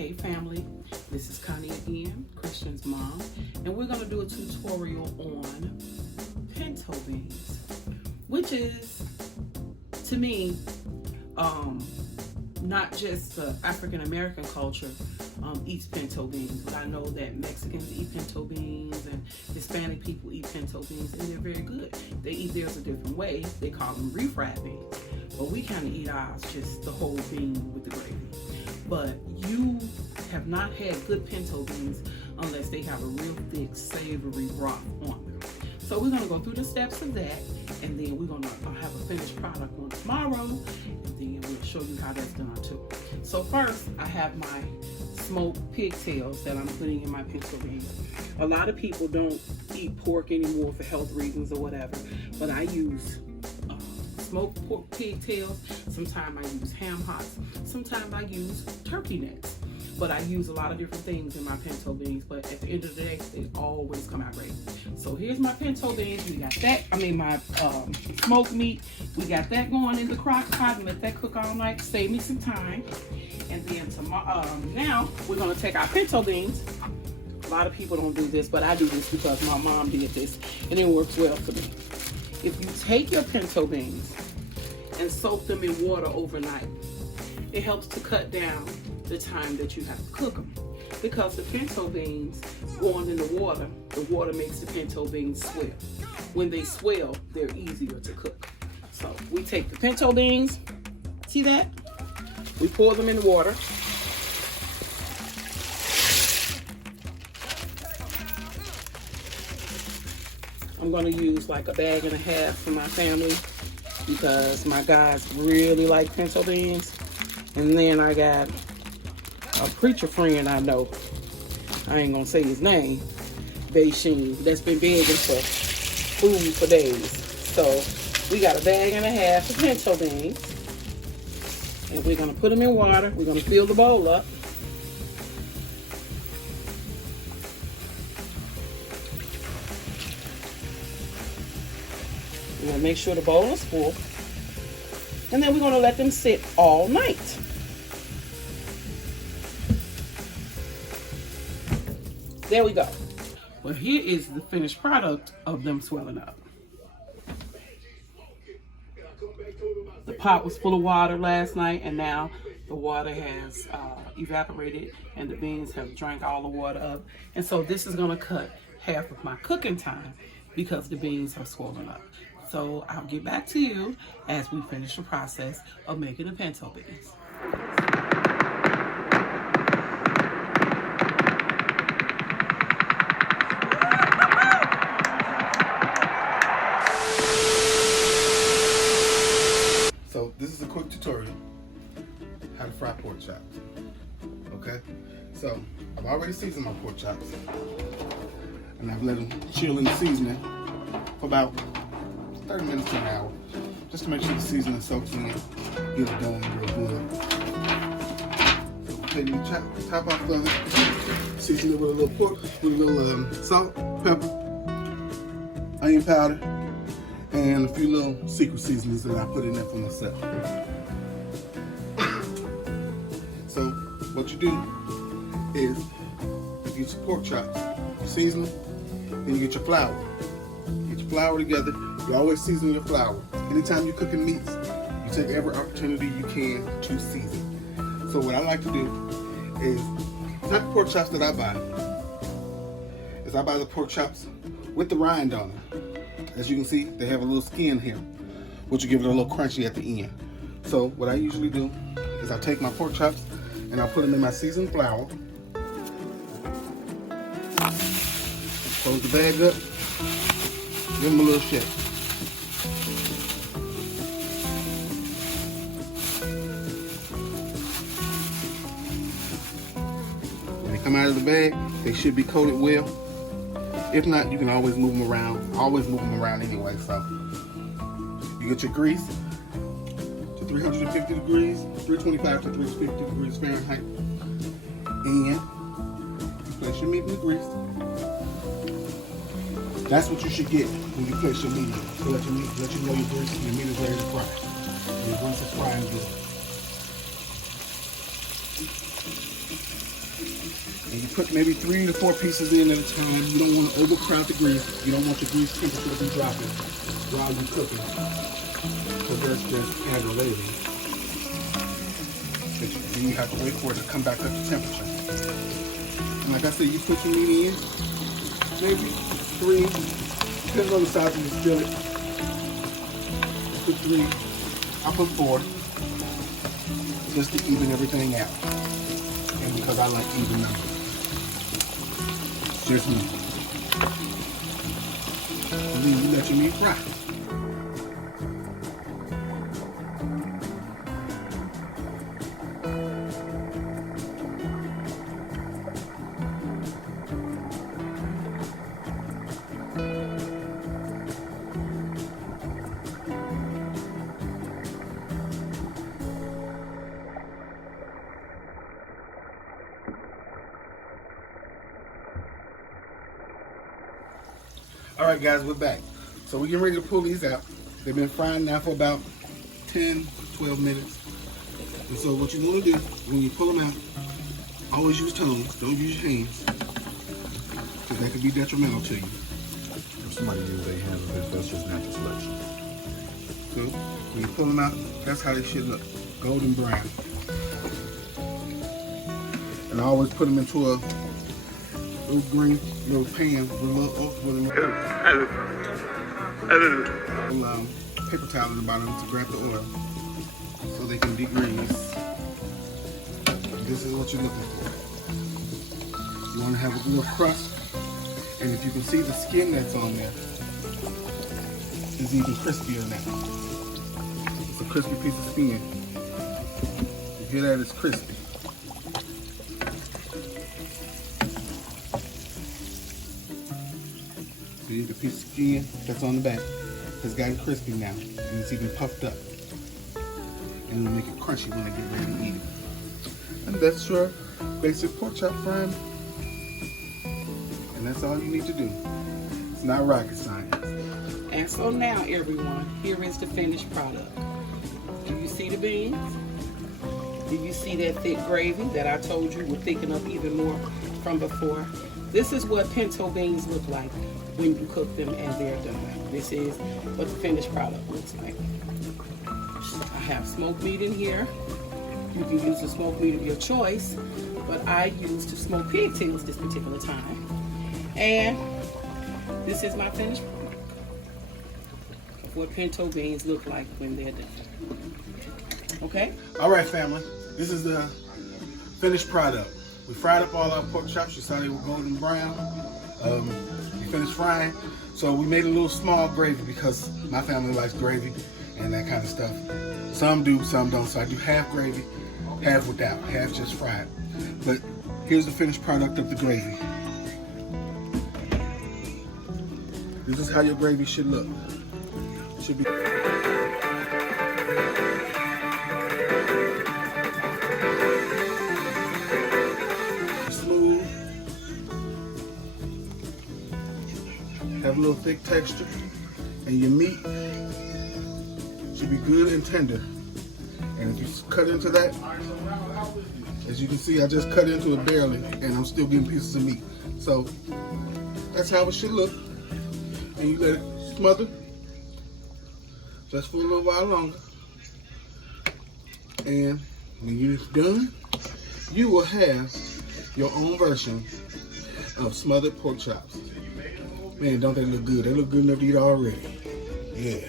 Hey family, this is Connie again, Christian's mom, and we're going to do a tutorial on pinto beans, which is, to me, not just the African American culture eats pinto beans, but I know that Mexicans eat pinto beans and Hispanic people eat pinto beans, and they're very good. They eat theirs a different way. They call them refried beans, but we kind of eat ours just the whole bean with the gravy. But you have not had good pinto beans unless they have a real thick, savory broth on them. So we're going to go through the steps of that, and then we're going to have a finished product on tomorrow, and then we'll show you how that's done too. So first, I have my smoked pigtails that I'm putting in my pinto beans. A lot of people don't eat pork anymore for health reasons or whatever, but I use smoked pork pigtails. Sometimes I use ham hocks. Sometimes I use turkey necks. But I use a lot of different things in my pinto beans, but at the end of the day, they always come out great. So here's my pinto beans. We got that, my smoked meat. We got that going in the crock pot and let that cook all night to save me some time. And then tomorrow, now we're gonna take our pinto beans. A lot of people don't do this, but I do this because my mom did this and it works well for me. If you take your pinto beans and soak them in water overnight, it helps to cut down the time that you have to cook them, because the pinto beans going in the water makes the pinto beans swell. When they swell, they're easier to cook. So we take the pinto beans, see that? We pour them in the water. I'm gonna use like a bag and a half for my family because my guys really like pinto beans. And then I got a preacher friend I know, I ain't gonna say his name, Beijing, that's been begging for food for days. So we got a bag and a half of pinto beans, and we're gonna put them in water. We're gonna fill the bowl up. We're gonna make sure the bowl is full, and then we're gonna let them sit all night. There we go. Well, here is the finished product of them swelling up. The pot was full of water last night, and now the water has evaporated and the beans have drank all the water up. And so this is gonna cut half of my cooking time because the beans have swollen up. So I'll get back to you as we finish the process of making the pinto beans. So this is a quick tutorial how to fry pork chops. Okay, so I've already seasoned my pork chops, and I've let them chill in the seasoning for about 30 minutes to an hour, just to make sure the seasoning soaks in, get it done real good. So we'll take the top off of it, season it with a little pork, with a little salt, pepper, onion powder, and a few little secret seasonings that I put in there for myself. So what you do is you get your pork chops, you season them, then you get your flour. Get your flour together. You always season your flour. Anytime you're cooking meats, you take every opportunity you can to season. So what I like to do is, the type of pork chops that I buy is I buy the pork chops with the rind on them. As you can see, they have a little skin here, which will give it a little crunchy at the end. So what I usually do is I take my pork chops and I put them in my seasoned flour. Close the bag up, give them a little shake. When they come out of the bag, they should be coated well. If not, you can always move them around. I always move them around anyway, so. You get your grease to 350 degrees, 325 to 350 degrees Fahrenheit. And you place your meat in the grease. That's what you should get when you place your meat in. So let you know your grease and your meat is ready to fry. And once it's frying good. And you put maybe 3 to 4 pieces in at a time. You don't want to overcrowd the grease. You don't want the grease temperature to be dropping while you're cooking, because that's just aggravating. Then you have to wait for it to come back up to temperature. And like I said, you put your meat in, maybe 3, depends on the size of your skillet. Put 3, I put 4, just to even everything out. And because I like even numbers. Just me. And then you let your meat fry. All right, guys, we're back. So we're getting ready to pull these out. They've been frying now for about 10, 12 minutes. And so what you want to do when you pull them out, always use tongs. Don't use your hands, because that could be detrimental to you. If somebody uses their hands, that's just natural selection. So when you pull them out, that's how they should look, golden brown. And I always put them into a little green little pan with a little paper towel in the bottom to grab the oil so they can degrease. This is what you're looking for. You want to have a little crust, and if you can see the skin that's on there, it's even crispier now. It's a crispy piece of skin. You hear that? It's crispy. See the piece of skin that's on the back has gotten crispy now, and it's even puffed up. And it'll make it crunchy when I get ready to eat it. And that's your basic pork chop frying. And that's all you need to do. It's not rocket science. And so now, everyone, here is the finished product. Do you see the beans? Do you see that thick gravy that I told you would thicken up even more from before? This is what pinto beans look like when you cook them and they're done. This is what the finished product looks like. I have smoked meat in here. You can use the smoked meat of your choice, but I used smoked pigtails this particular time. And this is my finished product of what pinto beans look like when they're done. Okay? All right, family. This is the finished product. We fried up all our pork chops. You saw they were golden brown. We finished frying. So we made a little small gravy because my family likes gravy and that kind of stuff. Some do, some don't. So I do half gravy, half without, half just fried. But here's the finished product of the gravy. This is how your gravy should look. It should be smooth, have a little thick texture, and your meat should be good and tender. And if you cut into that, as you can see, I just cut into it barely, and I'm still getting pieces of meat. So that's how it should look. And you let it smother just for a little while longer. And when you're done, you will have your own version of smothered pork chops. Man, don't they look good? They look good enough to eat already. Yeah.